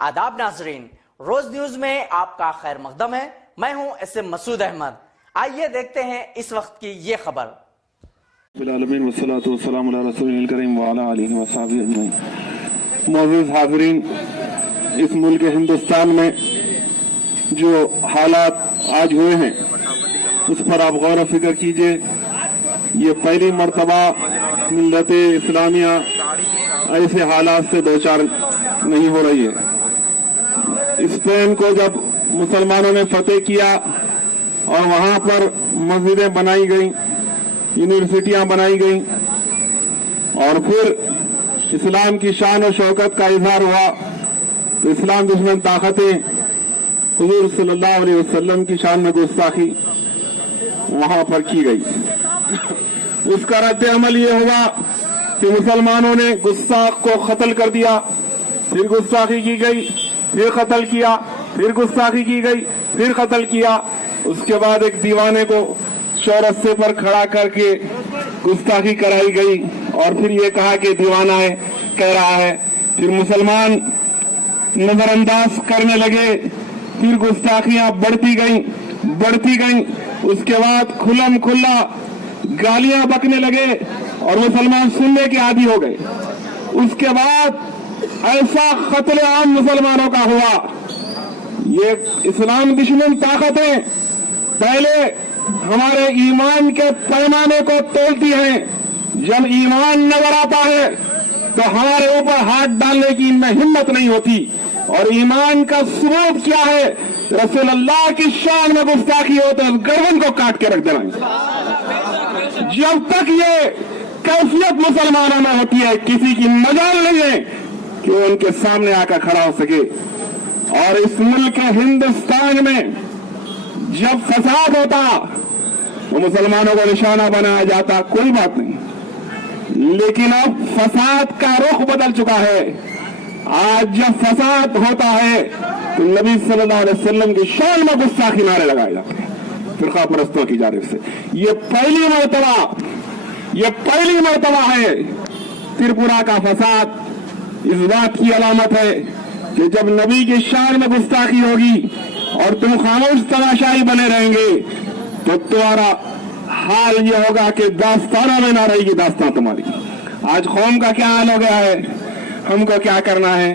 آداب ناظرین، روز نیوز میں آپ کا خیر مقدم ہے۔ میں ہوں ایس ایم مسعود احمد۔ آئیے دیکھتے ہیں اس وقت کی یہ خبر۔ العالمین والصلاة والسلام علی رسول الکریم وعلی آلہ وصحبہ اجمعین۔ معزز حاضرین، اس ملک ہندوستان میں جو حالات آج ہوئے ہیں اس پر آپ غور و فکر کیجئے۔ یہ پہلی مرتبہ ملت اسلامیہ ایسے حالات سے دوچار نہیں ہو رہی ہے۔ اسپین کو جب مسلمانوں نے فتح کیا اور وہاں پر مسجدیں بنائی گئیں، یونیورسٹیاں بنائی گئیں، اور پھر اسلام کی شان و شوکت کا اظہار ہوا تو اسلام دشمن طاقتیں حضور صلی اللہ علیہ وسلم کی شان میں گستاخی وہاں پر کی گئی۔ اس کا رد عمل یہ ہوا کہ مسلمانوں نے گستاخ کو قتل کر دیا، پھر گستاخی کی گئی، پھر قتل کیا، پھر گستاخی کی گئی، پھر قتل کیا۔ اس کے بعد ایک دیوانے کو چورستے پر کھڑا کر کے گستاخی کرائی گئی اور پھر یہ کہا کہ دیوانہ ہے، کہہ رہا ہے۔ پھر مسلمان نظر انداز کرنے لگے، پھر گستاخیاں بڑھتی گئیں۔ اس کے بعد کھلم کھلا گالیاں بکنے لگے اور مسلمان سننے کے عادی ہو گئے۔ اس کے بعد ایسا قتل عام مسلمانوں کا ہوا۔ یہ اسلام دشمن طاقتیں پہلے ہمارے ایمان کے پیمانے کو تولتی ہیں، جب ایمان نظر آتا ہے تو ہمارے اوپر ہاتھ ڈالنے کی ان میں ہمت نہیں ہوتی۔ اور ایمان کا ثبوت کیا ہے؟ رسول اللہ کی شان میں گستاخی ہو تو اس گردن کو کاٹ کے رکھ دینا۔ جب تک یہ کیفیت مسلمانوں میں ہوتی ہے، کسی کی مجال نہیں ہے کہ وہ ان کے سامنے آ کر کھڑا ہو سکے۔ اور اس ملک ہندوستان میں جب فساد ہوتا تو مسلمانوں کو نشانہ بنایا جاتا، کوئی بات نہیں، لیکن اب فساد کا رخ بدل چکا ہے۔ آج جب فساد ہوتا ہے تو نبی صلی اللہ علیہ وسلم کی شان میں گستاخی نعرے لگائے جاتے ہیں فرقہ پرستوں کی جانب سے۔ یہ پہلی مرتبہ ہے۔ تریپورہ کا فساد اس بات کی علامت ہے کہ جب نبی کی شان میں گستاخی ہوگی اور تم خاموش تماشائی بنے رہیں گے تو تمہارا حال یہ ہوگا کہ داستانوں میں نہ رہے گی داستان تمہاری۔ آج قوم کا کیا حال ہو گیا ہے؟ ہم کو کیا کرنا ہے؟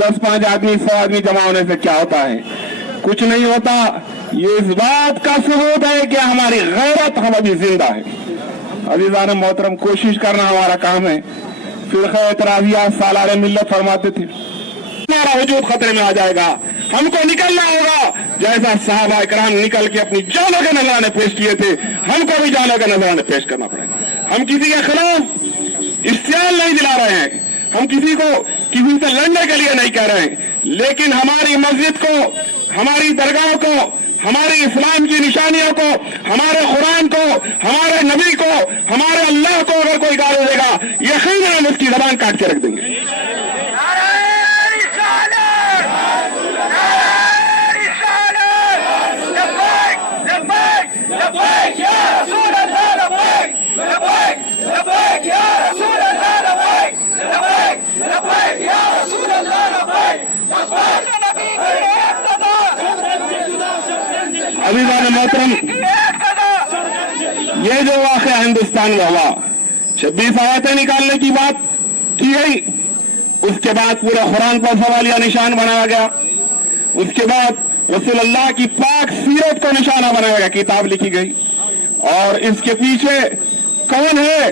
10-5 آدمی 100 آدمی جمع ہونے سے کیا ہوتا ہے؟ کچھ نہیں ہوتا۔ یہ اس بات کا ثبوت ہے کہ ہماری غیرت ہم ابھی زندہ ہے۔ عزیزان محترم، کوشش کرنا ہمارا کام ہے۔ فرقہ اعتراضیہ سالار ملت فرماتے تھے ہمارا وجود خطرے میں آ جائے گا، ہم کو نکلنا ہوگا جیسا صحابہ کرام نکل کے اپنی جانوں کے نذرانے پیش کیے تھے، ہم کو بھی جانوں کے نذرانے پیش کرنا پڑے گا۔ ہم کسی کے خلاف اشتعال نہیں دلا رہے ہیں، ہم کسی سے لڑنے کے لیے نہیں کہہ رہے ہیں، لیکن ہماری مسجد کو، ہماری درگاہوں کو، ہماری اسلام کی نشانیوں کو، ہمارے قرآن کو، ہمارے نبی کو، ہمارے اللہ کو اگر کوئی گالی دے گا، یقیناً ہم اس کی زبان کاٹ کے رکھ دیں گے۔ عزیزان محترم، یہ جو واقعہ ہندوستان میں ہوا، 26 آیتیں نکالنے کی بات کی گئی، اس کے بعد پورے قرآن پر سوالیہ نشان بنایا گیا، اس کے بعد رسول اللہ کی پاک سیرت کو نشانہ بنایا گیا، کتاب لکھی گئی۔ اور اس کے پیچھے کون ہے؟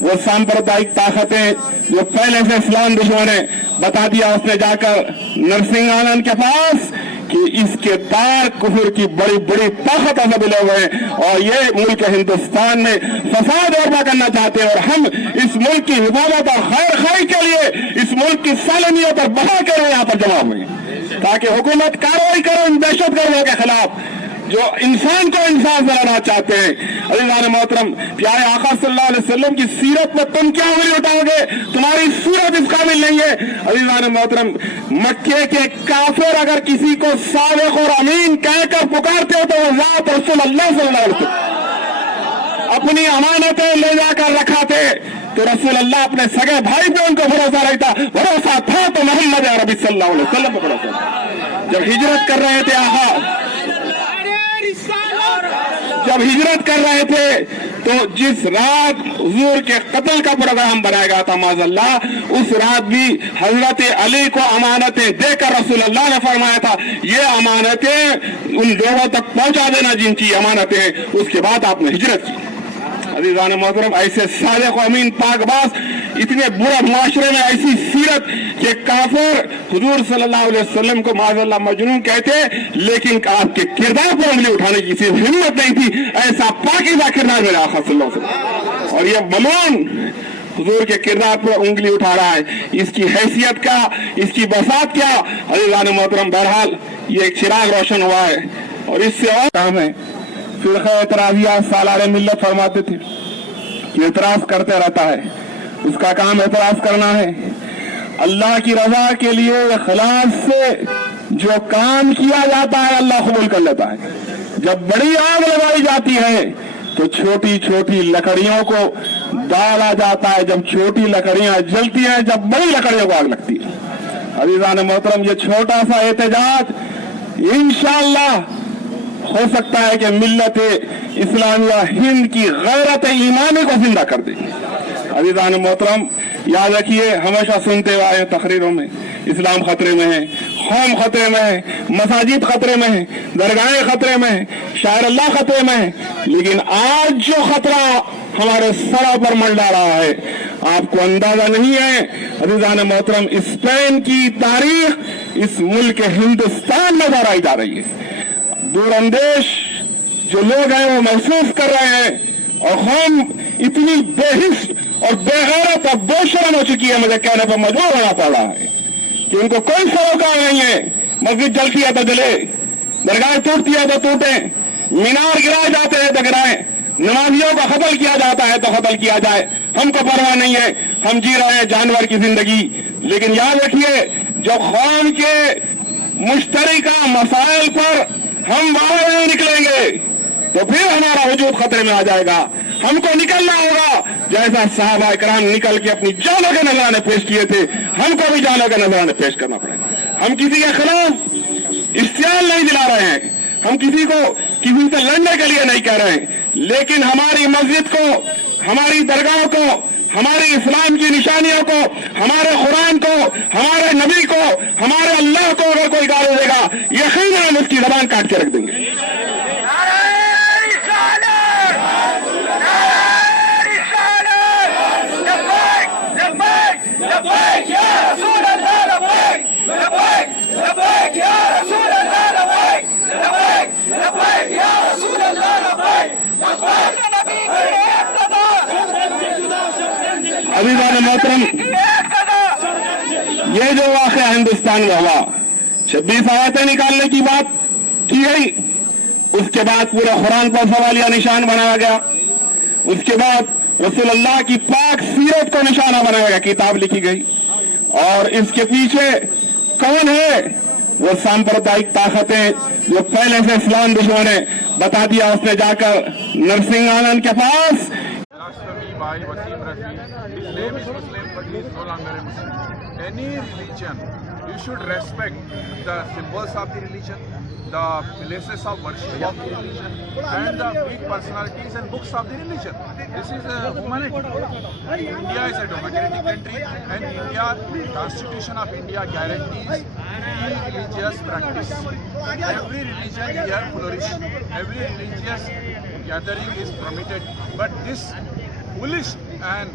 وہ سامپردائک طاقتیں جو پہلے سے اسلام دشمن ہے۔ بتا دیا اس نے جا کر نرسنگ آنند کے پاس کہ اس کے تار کفر کی بڑی بڑی طاقتوں سے ملے ہوئے ہیں اور یہ ملک ہندوستان میں فساد برپا کرنا چاہتے ہیں، اور ہم اس ملک کی حفاظت اور خیر خواہی کے لیے، اس ملک کی سالمیت اور بہا کے لیے یہاں پر جمع ہوئے ہیں تاکہ حکومت کارروائی کرے ان دہشت گردوں کے خلاف جو انسان کو انسان سے لڑنا چاہتے ہیں۔ عزیزان محترم، پیارے آقا صلی اللہ علیہ وسلم کی سیرت میں تم کیا انگلی اٹھاؤ گے؟ تمہاری سیرت اس قابل نہیں ہے۔ عزیزان محترم، مکے کے کافر اگر کسی کو صادق اور امین کہہ کر پکارتے ہو تو وہ ذات رسول اللہ صلی اللہ علیہ وسلم اپنی امانتیں لے جا کر رکھا تھے، तो रसूल अल्लाह अपने सगे भाई पे उनको भरोसा था तो मोहम्मद अरबी सल्लल्लाहु अलैहि वसल्लम पे भरोसा था। जब हिजरत कर रहे थे आका, जब हिजरत कर रहे थे तो जिस रात हुजूर के कत्ल का प्रोग्राम बनाया गया था माज़अल्लाह, उस रात भी हजरत अली को अमानतें देकर रसूल अल्लाह ने फरमाया था ये अमानतें उन लोगों तक पहुंचा देना जिनकी अमानतें हैं। उसके बाद आपने हिजरत की। अज़ीज़ान मोहतरम, ऐसे सादिक़ अमीन पाकबाज़, इतने बुरे माशरे में ऐसी सीरत कि काफिर हुजूर सल्लल्लाहु अलैहि वसल्लम को माज़अल्लाह मजनून कहते, लेकिन आपके किरदार पर उंगली उठाने की किसी हिम्मत नहीं थी। ऐसा पाकीज़ा किरदार मेरे आका सल्लल्लाहु अलैहि वसल्लम, और ये मलून हुजूर के किरदार पर उंगली उठा रहा है। इसकी हैसियत क्या, इसकी बसात क्या। अज़ीज़ान मोहतरम, बहरहाल ये एक चिराग रोशन हुआ है और इससे और काम है। फिरक़ा एतराज़िया सालारे मिल्लत फरमाते थे कि एतराज़ करते रहता है, उसका काम एतराज़ करना है। अल्लाह की रजा के लिए इखलास से जो काम किया जाता है अल्लाह कबूल कर लेता है। जब बड़ी आग लगाई जाती है तो छोटी छोटी लकड़ियों को डाला जाता है। जब छोटी लकड़ियां जलती हैं, जब बड़ी लकड़ियों को आग लगती है। अज़ीज़ान मोहतरम, ये छोटा सा एहतजाज इंशाअल्लाह हो सकता है कि मिल्लत इस्लामिया हिंद की गैरत ईमानी को जिंदा कर दे। अज़ीज़ान मोहतरम, याद रखिए, हमेशा सुनते हुए आए तकरीरों में इस्लाम खतरे में है, कौम खतरे में है, मसाजिद खतरे में है, दरगाहें खतरे में है, शायर अल्लाह खतरे में है। लेकिन आज जो खतरा हमारे सरों पर मंडरा रहा है, आपको अंदाजा नहीं है। अज़ीज़ान मोहतरम, स्पेन की तारीख इस मुल्क हिंदुस्तान में दोहराई जा रही है। दूर अंदेश जो लोग हैं वो महसूस कर रहे हैं, और हम इतनी बेहिस और बेगैरत और बेशरम हो चुकी है, मुझे कहने पर मजबूर होना पड़ रहा है कि उनको कोई सरोकार नहीं है। मस्जिद जलती है तो जले, दरगाह टूटती है तो टूटे, मीनार गिराए जाते हैं तो गिराए, नमाजियों को कत्ल किया जाता है तो कत्ल किया जाए, हमको परवाह नहीं है। हम जी रहे हैं जानवर की जिंदगी। लेकिन याद रखिए, जो कौम के मुश्तरका मसाइल पर हम बाहर नहीं निकलेंगे तो फिर हमारा वजूद खतरे में आ जाएगा। हमको निकलना होगा जैसा सहाबा इकराम निकल के अपनी जानों के नजराने पेश किए थे, हमको भी जानों के नजराने पेश करना पड़ेगा। हम किसी के खिलाफ इश्तियाल नहीं दिला रहे हैं, हम किसी से लड़ने के लिए नहीं कह रहे हैं, लेकिन हमारी मस्जिद को, हमारी दरगाह को, हमारे इस्लाम की निशानियों को, हमारे कुरान को, हमारे नबी को, हमारे अल्लाह को अगर कोई गाली देगा, यकीनन हम उसकी जबान काट के रख देंगे। अज़ीज़ान मोहतरम, ये जो वाक़या हिंदुस्तान में हुआ, 26 आयतें निकालने की बात की गई, उसके बाद पूरे कुरान पर सवालिया निशान बनाया गया, उसके बाद रसूल अल्लाह की पाक सीरत को निशाना बनाया गया, किताब लिखी गई। और इसके पीछे कौन है? वो सांप्रदायिक ताकतें जो पहले से इस्लाम दुश्मन है। बता दिया उसने जाकर नरसिंह आनंद के पास। By Wasim Razvi. His name is Muslim, but he is no longer a Muslim. Any religion, you should respect the symbols of the religion, the places of worship of the religion, and the big personalities and books of the religion. This is humanity. India is a democratic country, and India, the Constitution of India guarantees free religious practice. Every religion here flourish. Every religious gathering is permitted, but this foolish and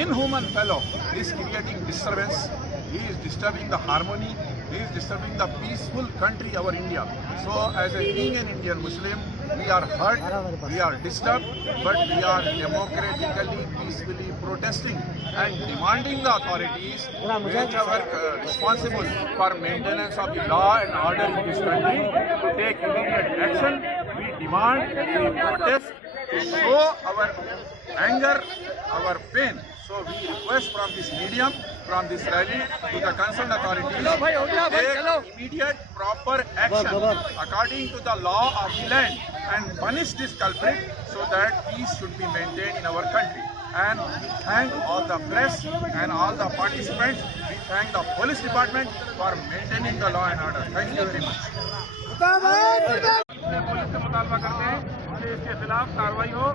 inhuman fellow is creating disturbance. He is disturbing the harmony. He is disturbing the peaceful country, our India. So as being an Indian Muslim, we are hurt, we are disturbed, but we are democratically, peacefully protesting and demanding the authorities, whichever responsible for maintenance of the law and order in this country, to take immediate action. We demand, we protest to show our anger, our pain. So we request from this medium, from this rally, to the concerned authorities to take immediate proper action according to the law of the land and punish this culprit so that peace should be maintained in our country. and thank all the press and all the participants. We thank the police department for maintaining the law and order. Thank you very much. Police से मुतालबा करते हैं कि इसके खिलाफ कार्रवाई हो।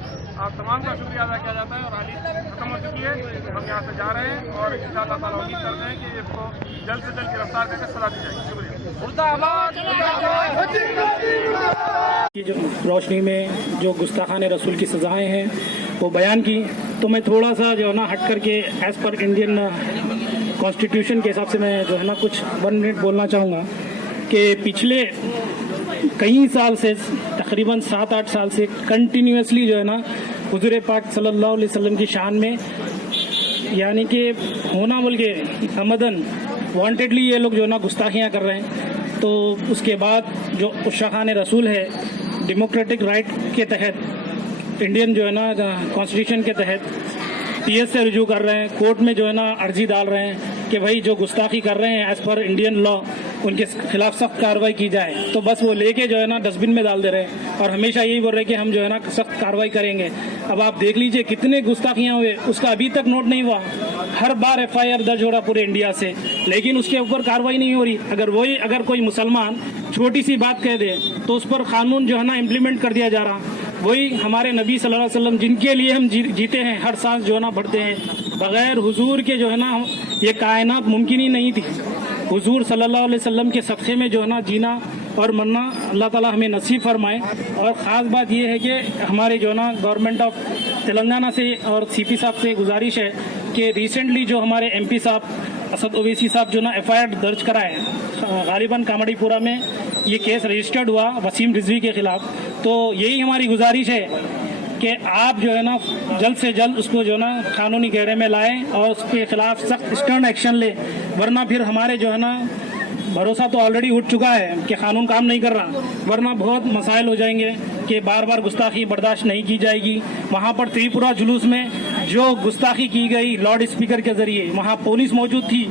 आप तमाम का शुक्रिया अदा किया जाता है और रैली खत्म हो चुकी है, हम यहाँ से जा रहे हैं और इंशाअल्लाह ताला उम्मीद करते हैं कि इसको जल्द से जल्द गिरफ्तार करके सजा दी जाएगी। शुक्रिया। की जो रोशनी में जो गुस्ताखान रसूल की सज़ाएँ हैं वो बयान की, तो मैं थोड़ा सा जो है ना हट करके एज़ पर इंडियन कॉन्स्टिट्यूशन के हिसाब से मैं जो है ना कुछ 1 मिनट बोलना चाहूँगा कि पिछले कई साल से तकरीबन 7-8 साल से कंटिन्यूसली जो है ना हुजूर पाक सल्लल्लाहु अलैहि वसल्लम की शान में यानी कि होना बोल के अमदन वांटेडली ये लोग जो है ना गुस्ताखियाँ कर रहे हैं। तो उसके बाद जो उशाखान रसूल है डेमोक्रेटिक राइट के तहत इंडियन जो है ना कॉन्स्टिट्यूशन के तहत PS से रुजू कर रहे हैं, कोर्ट में जो है ना अर्जी डाल रहे हैं कि भाई जो गुस्ताखी कर रहे हैं एज़ पर इंडियन लॉ उनके खिलाफ सख्त कार्रवाई की जाए। तो बस वो लेके जो है ना डस्टबिन में डाल दे रहे हैं और हमेशा यही बोल रहे हैं कि हम जो है ना सख्त कार्रवाई करेंगे। अब आप देख लीजिए कितने गुस्ताखियाँ हुए, उसका अभी तक नोट नहीं हुआ। हर बार FIR दर्ज हो रहा पूरे इंडिया से, लेकिन उसके ऊपर कार्रवाई नहीं हो रही। अगर कोई मुसलमान छोटी सी बात कह दे तो उस पर कानून जो है ना इम्प्लीमेंट कर दिया जा रहा। वही हमारे नबी सल्लल्लाहु अलैहि वसल्लम जिनके लिए हम जीते हैं, हर सांस जो है ना बढ़ते हैं, बग़ैर हुजूर के जो है ना ये कायनात मुमकिन ही नहीं थी। हुजूर सल्लल्लाहु अलैहि वसल्लम के सदक़े में जो है ना जीना और मरना अल्लाह ताला हमें नसीब फरमाए। और ख़ास बात ये है कि हमारे जो है ना गवर्नमेंट ऑफ तेलंगाना से और CP साहब से गुजारिश है कि रिसेंटली जो हमारे MP साहब असद ओवैसी साहब जो ना FIR दर्ज कराए गालिबन कामड़ीपुरा में ये केस रजिस्टर्ड हुआ वसीम रिजवी के ख़िलाफ़। तो यही हमारी गुजारिश है कि आप जो है ना जल्द से जल्द उसको जो है ना कानूनी घेरे में लाएं और उसके खिलाफ सख्त स्टर्न एक्शन ले, वरना फिर हमारे जो है ना भरोसा तो ऑलरेडी उठ चुका है कि कानून काम नहीं कर रहा, वरना बहुत मसाइल हो जाएंगे कि बार बार गुस्ताखी बर्दाश्त नहीं की जाएगी। वहाँ पर त्रिपुरा जुलूस में जो गुस्ताखी की गई लाउड स्पीकर के ज़रिए, वहाँ पुलिस मौजूद थी,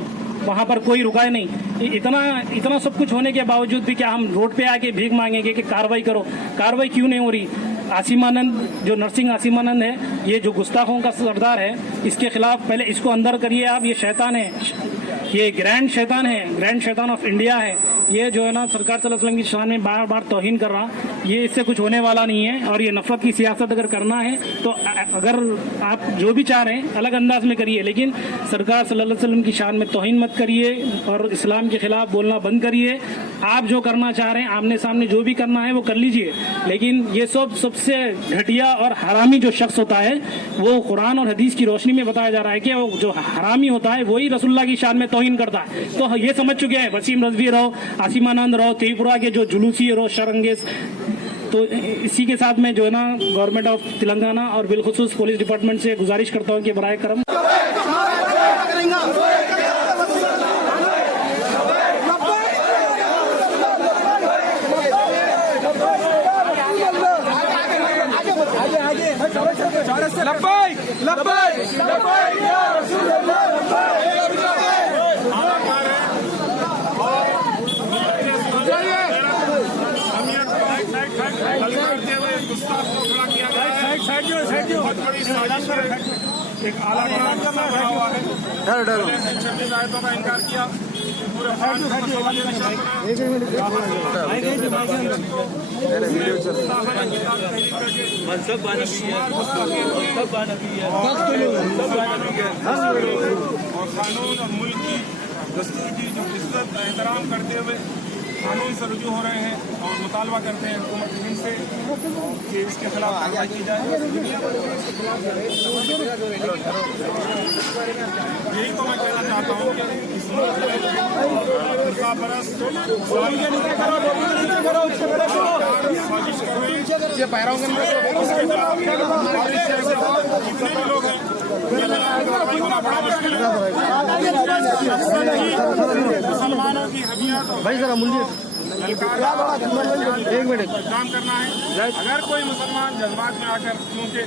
वहाँ पर कोई रुका नहीं। इतना सब कुछ होने के बावजूद भी क्या हम रोड पे आके भीख मांगेंगे कि कार्रवाई करो? कार्रवाई क्यों नहीं हो रही? आसिमानंद जो नरसिंह आसिमानंद है, ये जो गुस्ताखों का सरदार है, इसके खिलाफ पहले इसको अंदर करिए आप। ये शैतान है, ये ग्रैंड शैतान है, ग्रैंड शैतान ऑफ इंडिया है। ये जो है ना सरकार सल्लल्लाहु अलैहि वसल्लम की शान में बार बार तौहीन कर रहा, ये इससे कुछ होने वाला नहीं है। और ये नफरत की सियासत अगर करना है तो अगर आप जो भी चाह रहे हैं अलग अंदाज में करिए, लेकिन सरकार सल्लल्लाहु अलैहि वसल्लम की शान में तौहीन मत करिए और इस्लाम के खिलाफ बोलना बंद करिए। आप जो करना चाह रहे हैं आमने सामने जो भी करना है वो कर लीजिए, लेकिन ये सबसे घटिया और हरामी जो शख्स होता है वो कुरान और हदीस की रोशनी में बताया जा रहा है कि वो जो हरामी होता है वही रसूलुल्लाह की शान में तौहीन करता है। तो ये समझ चुके हैं वसीम रिजवी रहो, आसिमानंद रहो, त्रिपुरा के जो जुलूसी रहो शरंगेज। तो इसी के साथ मैं जो है ना गवर्नमेंट ऑफ तेलंगाना और बिलखुसूस पुलिस डिपार्टमेंट से गुजारिश करता हूँ कि बराए करम एक आला का इनकार किया। पूरे और कानून और मुल्क की दस्तूर की जो इज्जत एहतराम करते हुए कानून से रुजू हो रहे हैं और मुतालबा करते हैं हुकूमत हिंद से कि इसके खिलाफ कार्रवाई की जाए। यही तो मैं कहना चाहता हूँ कि इस मुल्क में जितने भी लोग हैं मुसलमानों की हमियत भाई जरा एक मिनट काम करना है। अगर कोई मुसलमान जज्बात में आकर, क्योंकि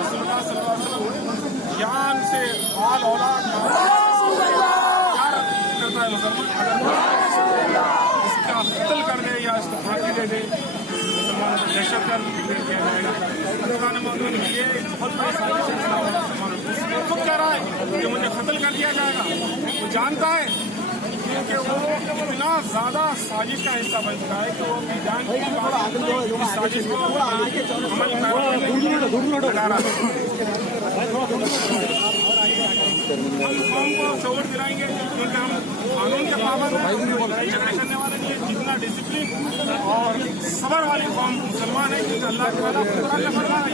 रसूलुल्लाह सल्लल्लाहु अलैहि वसल्लम जान से औलाद करता है मुसलमान, अगर इसका कत्ल कर दे या इसको फांसी दे दे मुसलमानों को दहशत गर्द किया जाएगा। ये बहुत बड़ी साजिश है। وہ خود کہہ رہا ہے کہ مجھے قتل کر دیا جائے گا. وہ جانتا ہے کہ وہ اتنا زیادہ سازش کا حصہ بن چکا ہے کہ وہ اپنی جان کی اس سازش کو عمل کرا رہا ہے. ہم قوم کو شعور دلائیں گے کیونکہ ہم قانون کے پابند ہیں, لڑائی جھگڑے کرنے والے نہیں ہیں. جتنا ڈسپلن اور صبر والی قوم مسلمان ہے, کیونکہ اللہ تعالیٰ قرآن میں فرمایا ہے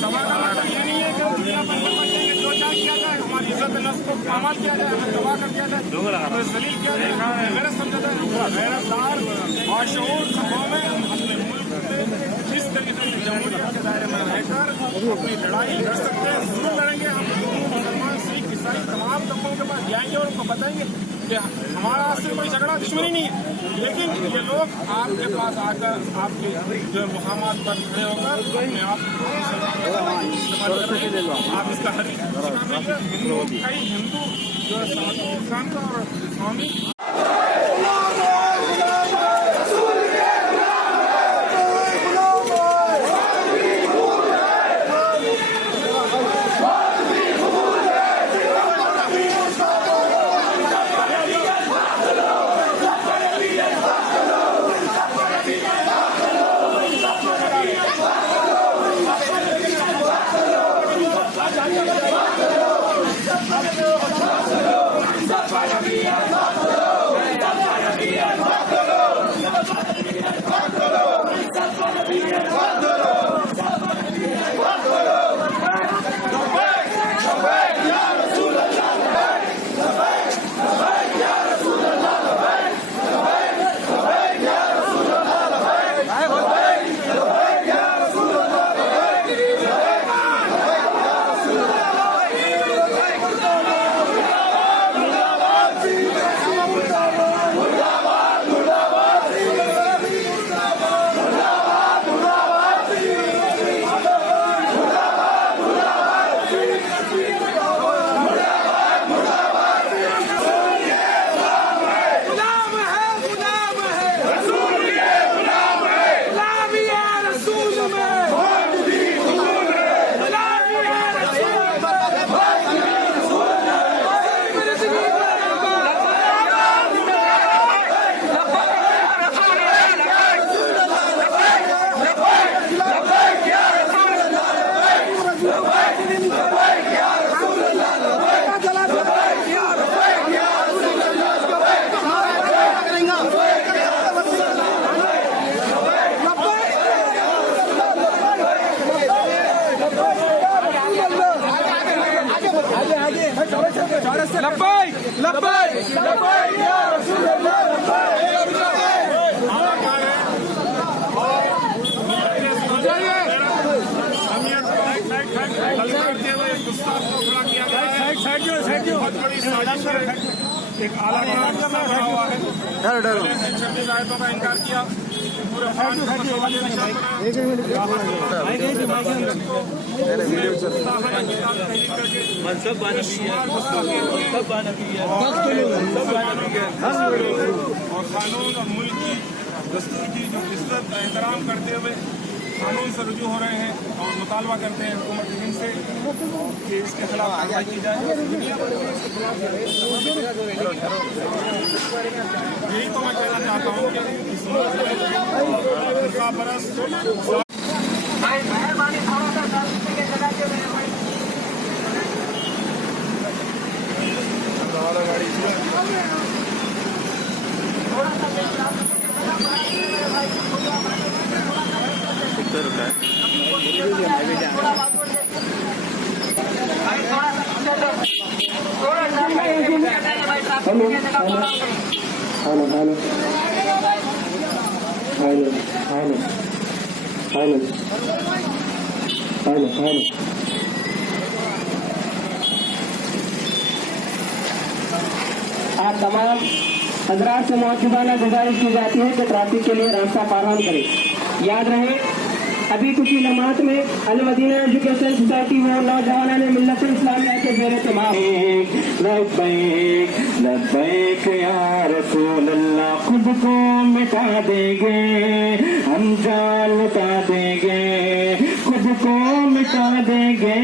صبر کا مطلب یہ نہیں ہے کہ ہم دنیا پر جو چاہے کیا جائے, ہماری عزت نفس کو پامال کیا جائے, ہمیں تباہ کر دیا جائے, ہمیں ذلیل کیا جائے, ہمیں غیرت سمجھا جائے. غیرتدار باشعور قومیں اپنے ملک میں جس طریقے سے جمہوریت کے دائرے میں رہ کر اپنی لڑائی لڑ سکتے ہیں ضرور لڑیں گے. ہم مسلمان سکھ عیسائی تمام طبقوں کے پاس جائیں گے اور ان کو بتائیں گے کہ ہمارا آج سے کوئی جھگڑا دشمنی نہیں ہے, لیکن یہ لوگ آپ کے پاس آ کر آپ کے جو مقامات پر کھڑے ہو کر اپنے آپ استعمال کر رہے ہیں. آپ اس کا حل کئی ہندو جو ہے انسان کا اور اسلامی لبیک لبیک لبیک یا رسول اللہ ایک اعلیٰ ہوا ہے 36 آیتوں کا انکار کیا, پورے اور قانون اور ملک کی دستور کی جو عزت احترام کرتے ہوئے قانون سے رجوع ہو رہے ہیں اور مطالبہ کرتے ہیں حکومت ہند سے کہ اس کے خلاف کارروائی کی جائے. یہی تو میں کہنا چاہتا ہوں کہ اس ملک کا برس آپ تمام حضرات سے معجبانہ گزارش کی جاتی ہے کہ ٹریفک کے لیے راستہ فراہم کریں. یاد رہے ابھی کچھ ہی لمحات میں المدینہ ایجوکیشن سوسائٹی وہ نوجوانان ملت اسلامیہ کے زیر اہتمام لبیک لبیک یا رسول اللہ, خود کو مٹا دیں گے ہم جان لٹا دیں گے, خود کو مٹا دیں گے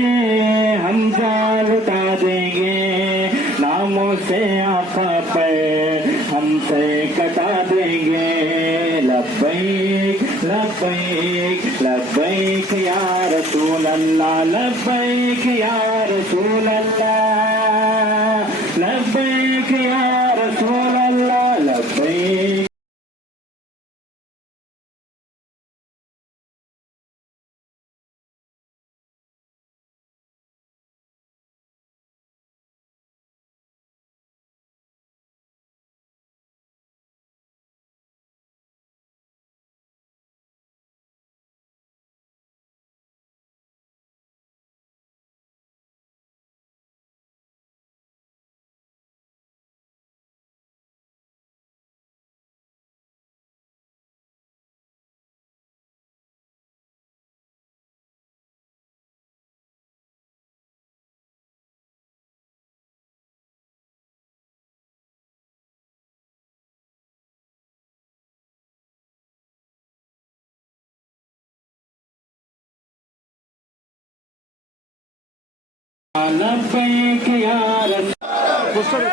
से आका पे हम से कटा देंगे लब्बैक लब्बैक लब्बैक या रसूल अल्लाह लब्बैक या रसूल अल्लाह लब्बैक या रसूल अल्लाह लब्बैक लब्बैक या रसूल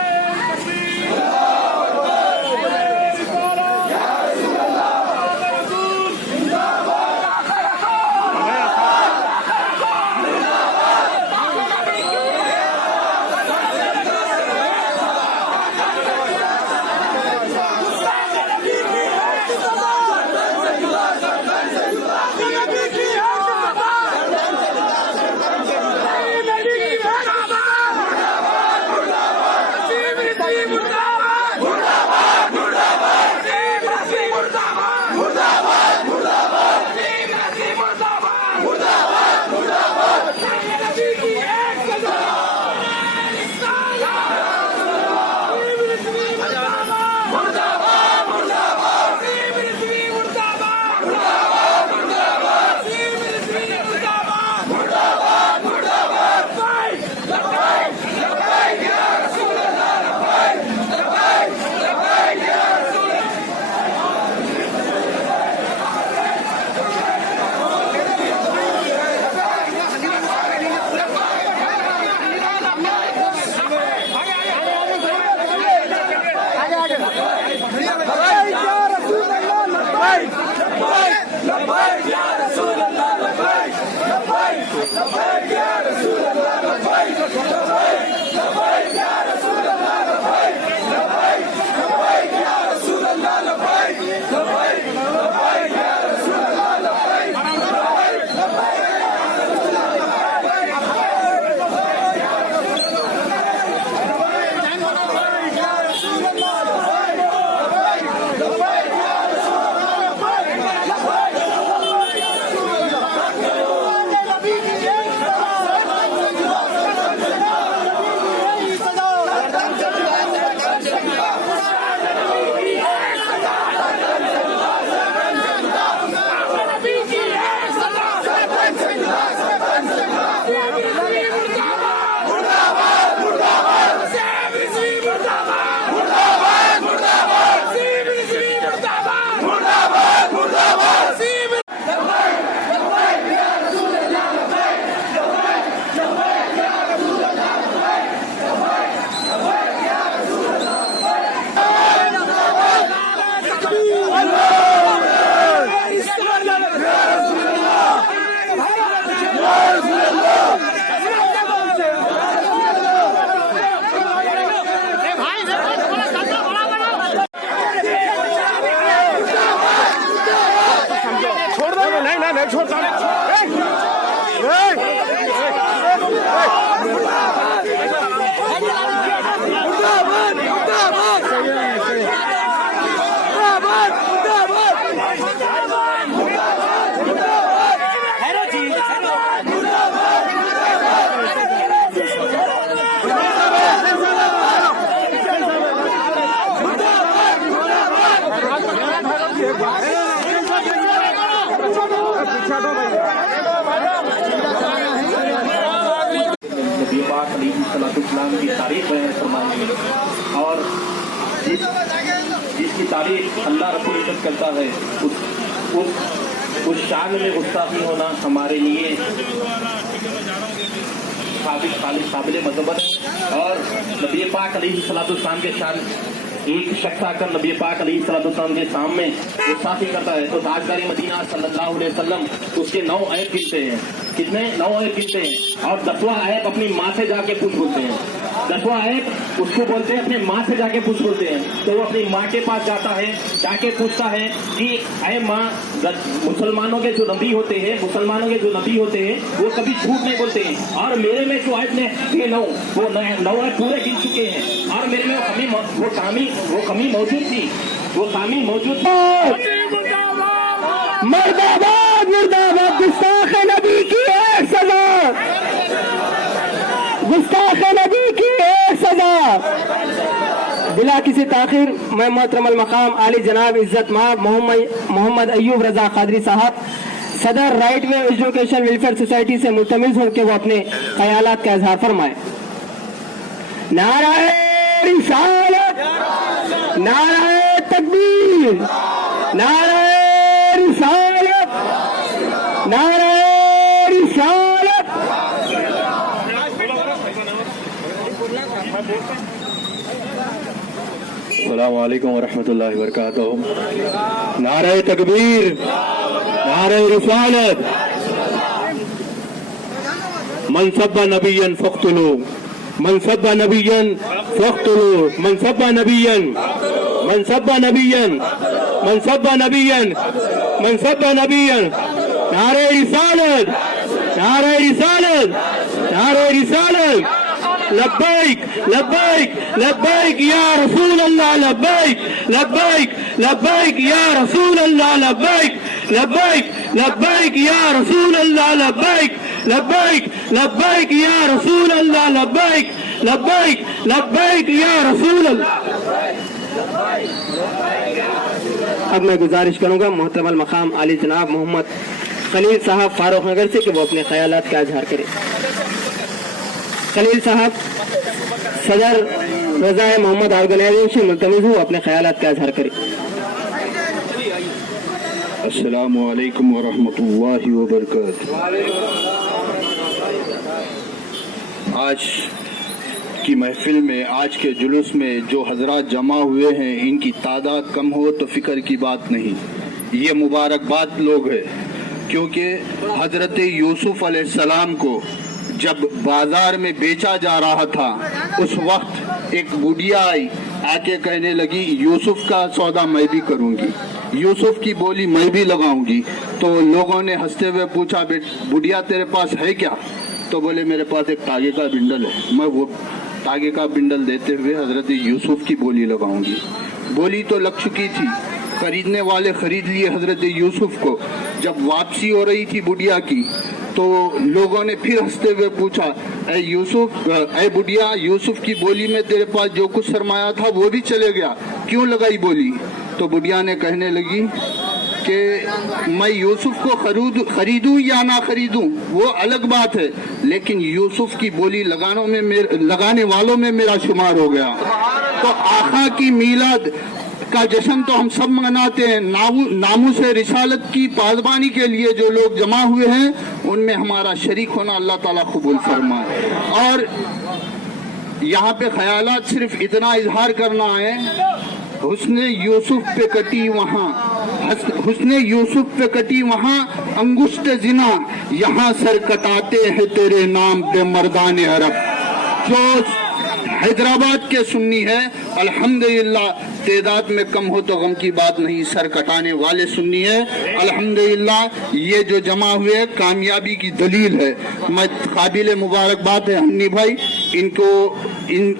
इस्लाम की तारीफ बयान फरमाएंगे और जिसकी तारीफ अल्लाह रब्बुल इज्जत करता है उस शान में गुस्ताखी होना हमारे लिए काबिल मज़म्मत है। और नबी पाक अलैहिस्सलाम के शान एक शख्स आकर नबी पाक अलैहिस्सलाम के सामने गुस्ताखी करता है तो ताजदार मदीना सल्लल्लाहु अलैहि वसल्लम उसके 9 ऐब गिनते हैं। कितने 9 ऐब गिनते हैं और 10वां ऐब अपनी माँ से जाके पूछ बोलते हैं। 10वां ऐब उसको बोलते हैं अपने माँ से जाके पूछ बोलते हैं। तो वो अपनी माँ के पास जाता है, जाके पूछता है कि ऐ माँ, मुसलमानों के जो नबी होते हैं वो कभी झूठ नहीं बोलते हैं और मेरे में जो ऐब ने ये 9 ऐब पूरे गिन चुके हैं और मेरे में वो कमी मौजूद थी। मुर्दाबाद मुर्दाबाद। गुस्ताख नबी की एक सजा, गुस्ताख नबी की एक सजा। बिला किसी ताखिर मैं मोहतरम अल मकाम आली जनाब इज्जत माब मोहम्मद अयूब रजा कादरी साहब सदर right way education welfare society से मुतमिज़ होकर वो अपने ख्यालात का इजहार फरमाए। नाराए रिसालत, नाराए तकबीर, नाराए रिसालत, नाराए रिसालत। अस्सलामु अलैकुम वरहमतुल्लाहि वबरकातुहू। नारे तकबीर, नारे रिसालत। मन सब्बा नबियन फख्तुलू, मन सब्बा नबियन फख्तुलू, मन सब्बा नबियन, मन सब्बा नबियन, मन सब्बा नबियन, मन सब्बा नबियन। नारे रिसालत, नारे रिसालत, नारे रिसालत। लब्बैक लब्बैक लब्बैक या रसूल अल्लाह, लब्बैक लब्बैक लब्बैक या रसूल अल्लाह, लब्बैक लब्बैक लब्बैक या रसूल अल्लाह, लब्बैक लब्बैक लब्बैक या रसूल अल्लाह, लब्बैक लब्बैक लब्बैक या रसूल अल्लाह। अब मैं गुजारिश करूंगा मोहतरम अल मकाम आली जनाब मोहम्मद खलील साहब फारूक नगर से कि वो अपने ख्यालात का इजहार करें। खलील साहब सदर रज़ाए मोहम्मद ऑर्गेनाइजेशन से मुल्तमिज़ हूँ, अपने ख्यालात का इजहार करें। अस्सलामु अलैकुम वरहमतुल्लाहि वबरकातुहू। आज की महफिल में, आज के जुलूस में जो हजरात जमा हुए हैं, इनकी तादाद कम हो तो फिक्र की बात नहीं, ये मुबारकबाद लोग हैं। क्योंकि हजरत यूसुफ अलैहिस्सलाम को जब बाजार में बेचा जा रहा था उस वक्त एक बुढ़िया आई, आके कहने लगी यूसुफ का सौदा मैं भी करूंगी, यूसुफ की बोली मैं भी लगाऊंगी। तो लोगों ने हंसते हुए पूछा, बुढ़िया तेरे पास है क्या? तो बोले मेरे पास एक तागे का बिंडल है, मैं वो तागे का बिंडल देते हुए हजरत यूसुफ की बोली लगाऊंगी। बोली तो लग चुकी थी, खरीदने वाले खरीद लिए हजरत यूसुफ को। जब वापसी हो रही थी बुढ़िया की तो लोगों ने फिर हंसते हुए पूछा, ऐ यूसुफ, ऐ बुढ़िया, यूसुफ की बोली में तेरे पास जो कुछ सरमाया था वो भी चले गया, क्यों लगाई बोली? तो बुढ़िया ने कहने लगी कि मैं यूसुफ को खरीदूं या ना खरीदूं वो अलग बात है, लेकिन यूसुफ की बोली लगाने वालों में मेरा शुमार हो गया। तो आका की मीलाद का जश्न तो हम सब मनाते हैं, नामूस रिसालत की पासबानी के लिए जो लोग जमा हुए हैं उनमें हमारा शरीक होना अल्लाह ताला कबूल फरमाए। और यहाँ पे ख्यालात सिर्फ इतना इजहार करना है, हुस्ने यूसुफ पे कटी वहाँ, हुस्ने यूसुफ पे कटी वहाँ अंगुष्ठ जिना, यहाँ सर कटाते हैं तेरे नाम पे मर्दान अरब। जो हैदराबाद के सुन्नी है अल्हम्दुलिल्लाह, तादाद में कम हो तो गम की बात नहीं, सर कटाने वाले सुन्नी है अल्हम्दुलिल्लाह। ये जो जमा हुए कामयाबी की दलील है, मैं काबिल मुबारकबाद है हन्नी भाई, इनको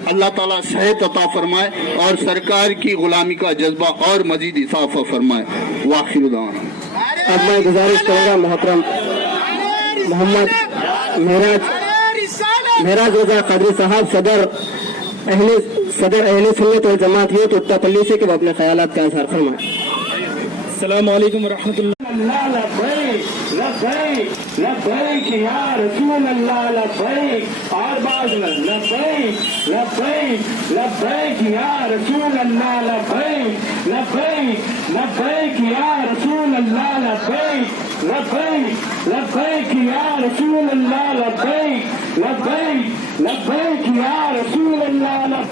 अल्लाह ताला सेहत अता फरमाए और सरकार की गुलामी का जज्बा और मजीद इजाफा फरमाए। वाखिर दाना। अब मैं गुजारिश करूँगा मोहतरम मोहम्मद महराज रजा कादरी साहब सदर अहले सुन्नत वल जमात यूथ उत्तरपल्ली से कि वो अपने ख्यालात का इजहार फरमाए। अस्सलामु अलैकुम वरहमतुल्लाह। लब्बैक लब्बैक या रसूल अल्लाह, लब्बैक और बात लब्बैक लब्बैक लब्बैक या रसूल अल्लाह, लब्बैक लब्बैक लब्बैक या रसूल अल्लाह, लब्बैक लब्बैक लब्बैक या रसूल अल्लाह, लब्बैक लब्बैक लब्बैक या रसूल अल्लाह।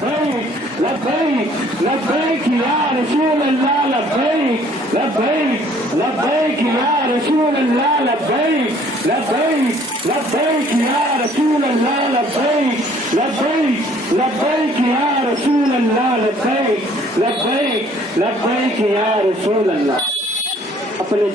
لبیک لبیک یا رسول اللہ لبیک لبیک لبیک یا رسول اللہ لبیک لبیک لبیک یا رسول اللہ لبیک لبیک لبیک یا رسول اللہ لبیک لبیک لبیک یا رسول اللہ. اپنے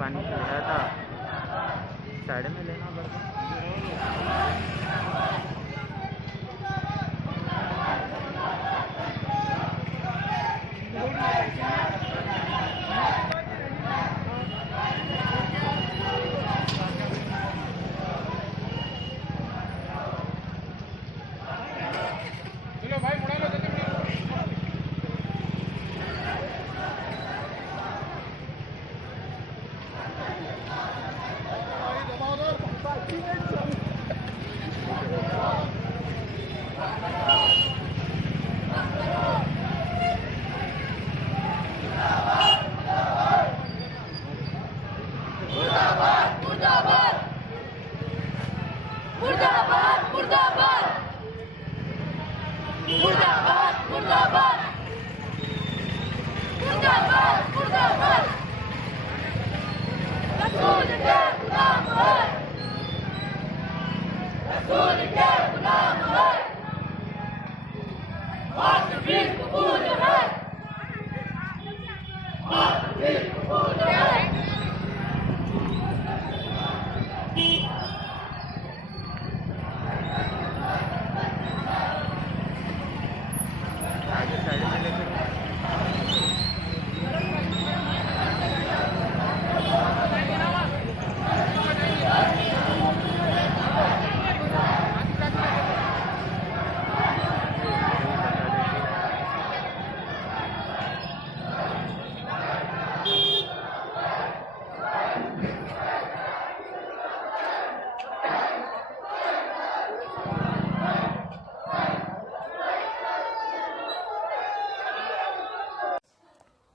पानी चल रहा था, साइड में लेना पड़ता.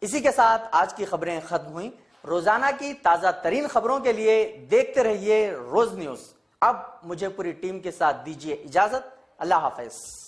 اسی کے ساتھ آج کی خبریں ختم ہوئیں. روزانہ کی تازہ ترین خبروں کے لیے دیکھتے رہیے روز نیوز. اب مجھے پوری ٹیم کے ساتھ دیجیے اجازت. اللہ حافظ.